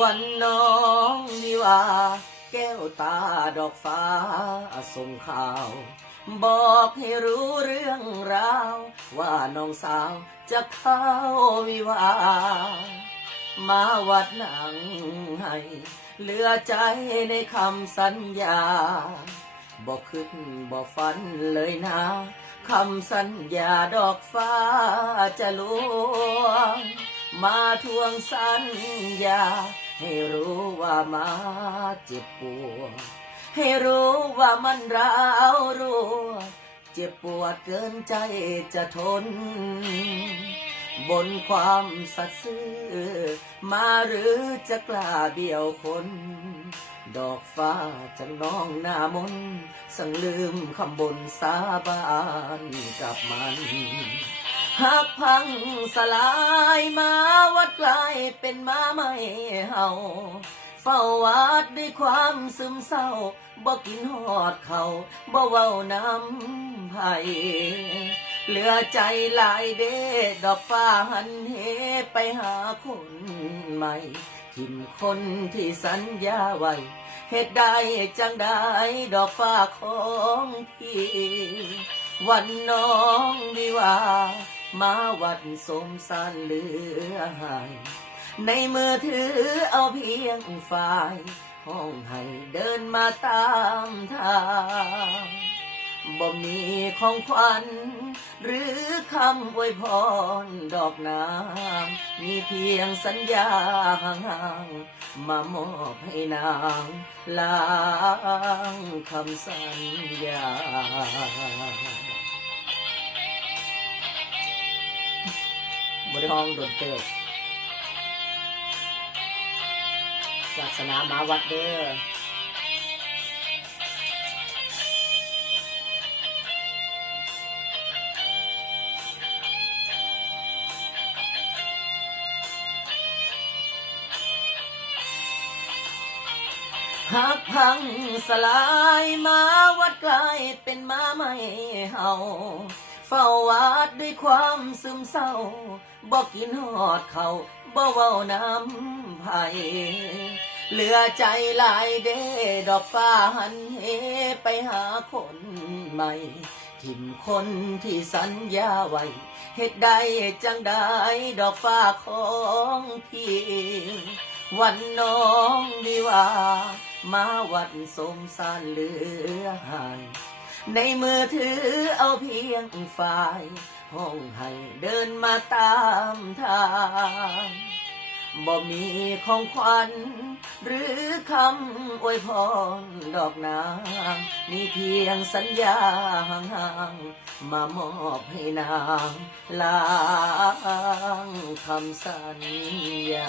วันน้องวิวาแก้วตาดอกฟ้าส่งข่าว บอกให้รู้เรื่องราว ว่าน้องสาวจะเข้าวิวา มาวัดหนังให้เหลือใจในคำสัญญาบอกขึ้นบอกฝันเลยนะคำสัญญาดอกฟ้าจะลวง มาทวงสัญญา ให้รู้ว่ามาเจ็บปวด ให้รู้ว่ามันร้าวรัวเจ็บปวดเกินใจจะทน บนความสัตย์ซื่อ มาหรือจะกล้าเบี้ยวคน ดอกฟ้าจังน้องหน้ามน สั่งลืมคำบนสาบานกับมัน หักพังสลายมาวัดกลายเป็นมาไม่เห่าเฝ้าวัดด้วยความซึมเศร้าบ่กินหอดเขาบ่เว้าน้ำไผ่เหลือใจหลายเด้ดอกฟ้าหันเหไปหาคนใหม่ ทิมคนที่สัญญาไว้เหตุใดจังได้ดอกฟ้าของพี่ วันน้องวิวา มาวัดสมสารเหลือหาย ในมือถือเอาเพียงฝ่าย ห้องให้เดินมาตามทางบ่มีของขวัญ หรือคำอวยพรดอกน้ำมีเพียงสัญญาห่างมามอบให้นางล้างคำสัญญา บริห้องโดนเติบศาสนามาวัดเด้อหักพังสลายมาวัดกลายเป็นมาไม่เห่า ฝ้าวัดด้วยความซึมเศร้าบอกกินหอดเขาบ่เว้าน้ำไผ่เหลือใจลายเด้ดอกฟ้าหันเหไปหาคนใหม่ ทิมคนที่สัญญาไว้เหตุใดจังได้ดอกฟ้าของพี่ วันน้องดีว่า มาวัดสมสารเหลือหาย ในมือถือเอาเพียงฝ่าย ห้องให้เดินมาตามทางบ่มีของขวัญ หรือคำอวยพรดอกนางมีเพียงสัญญาห่างมามอบให้นางล้างคำสัญญา